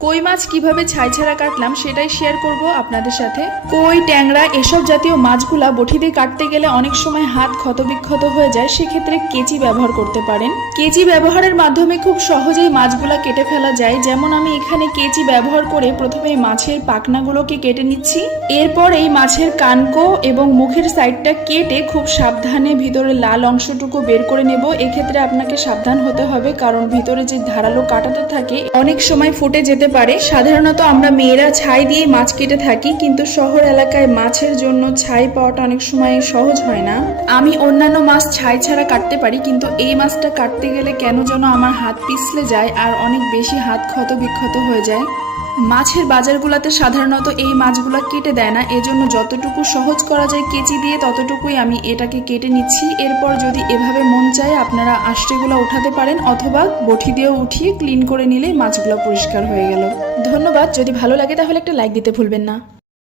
কই মাছ কিভাবে ছাই ছাড়া কাটলাম সেটাই শেয়ার করব আপনাদের সাথে। কই, ট্যাংরা এসব জাতীয় মাছগুলা বটি দিয়ে কাটতে গেলে অনেক সময় হাত ক্ষতবিক্ষত হয়ে যায়, সেক্ষেত্রে কেচি ব্যবহার করতে পারেন। কেচি ব্যবহারের মাধ্যমে খুব সহজেই মাছগুলা কেটে ফেলা যায়। যেমন আমি এখানে কেচি ব্যবহার করে প্রথমে মাছের পাখনাগুলোকে কেটে নিচ্ছি, এরপর এই মাছের কানকো এবং মুখের সাইডটা কেটে খুব সাবধানে ভিতরে লাল অংশটুকু বের করে নেব। এক্ষেত্রে আপনাকে সাবধান হতে হবে, কারণ ভিতরে যে ধারালো কাঁটাটা থাকে অনেক সময় ফুটে যেতে পারে। সাধারণত আমরা মেয়েরা ছাই দিয়ে মাছ কেটে থাকি, কিন্তু শহর এলাকায় মাছের জন্য ছাই পাওয়াটা অনেক সময় সহজ হয় না। আমি অন্যান্য মাছ ছাই ছাড়া কাটতে পারি, কিন্তু এই মাছটা কাটতে গেলে কেন যেন আমার হাত পিছলে যায় আর অনেক বেশি হাত ক্ষত বিক্ষত হয়ে যায়। মাছের বাজারগুলোতে সাধারণত এই মাছগুলো কেটে দেয় না, এজন্য যতটুকু সহজ করা যায় কেচি দিয়ে ততটুকুই আমি এটাকে কেটে নিচ্ছি। এরপর যদি এভাবে মন চায় আপনারা আঁশটেগুলো উঠাতে পারেন, অথবা বটি দিয়েও উঠিয়ে ক্লিন করে নিলে মাছগুলো পরিষ্কার হয়ে গেল। ধন্যবাদ। যদি ভালো লাগে তাহলে একটা লাইক দিতে ভুলবেন না।